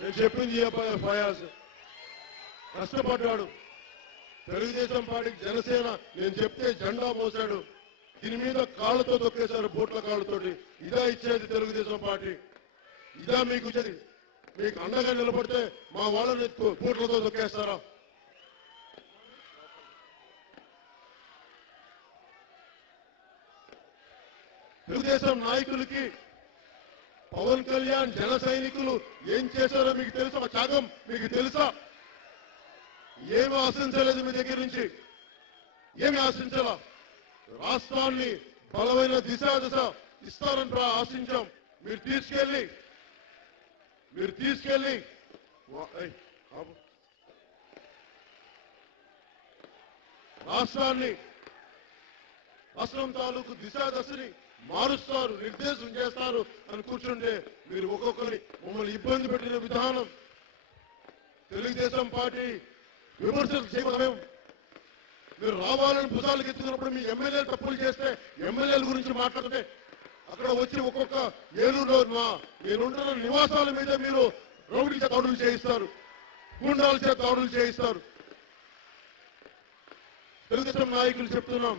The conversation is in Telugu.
నేను చెప్పింది ఫయాజ్ కష్టపడ్డాడు. తెలుగుదేశం పార్టీకి జనసేన నేను చెప్తే జెండా మోసాడు. దీని మీద కాళ్ళతో తొక్కేశారు, బోట్ల కాళ్ళతోటి. ఇదా ఇచ్చేది తెలుగుదేశం పార్టీ? ఇదా మీకు ఇచ్చేది? మీకు అండగా నిలబడితే మా వాళ్ళని బోట్లతో తొక్కేస్తారా? తెలుగుదేశం నాయకులకి పవన్ కళ్యాణ్ జన సైనికులు ఏం చేశారో మీకు తెలుసా? త్యాగం మీకు తెలుసా? ఏమి ఆశించలేదు మీ దగ్గర నుంచి, ఏమి ఆశించాలా? రాష్ట్రాన్ని బలమైన దిశ ఇస్తారని ఆశించాం. మీరు తీసుకెళ్లి రాష్ట్రం తాలూకు దశని మారుస్తారు, నిర్దేశం చేస్తారు అని కూర్చుంటే మీరు ఒక్కొక్కరి మమ్మల్ని ఇబ్బంది పెట్టిన విధానం, తెలుగుదేశం పార్టీ విమర్శలు చేయడం. మీరు రావాలని భుజాలకు ఎత్తుకున్నప్పుడు మీ ఎమ్మెల్యేలు తప్పులు చేస్తే ఎమ్మెల్యేల గురించి మాట్లాడితే అక్కడ వచ్చి ఒక్కొక్క ఏలూరులో మీరుంటున్న నివాసాల మీద మీరు రౌడీ దాడులు చేయిస్తారు, గుండాల చేత దాడులు చేయిస్తారు. తెలుగుదేశం నాయకులు చెప్తున్నాం,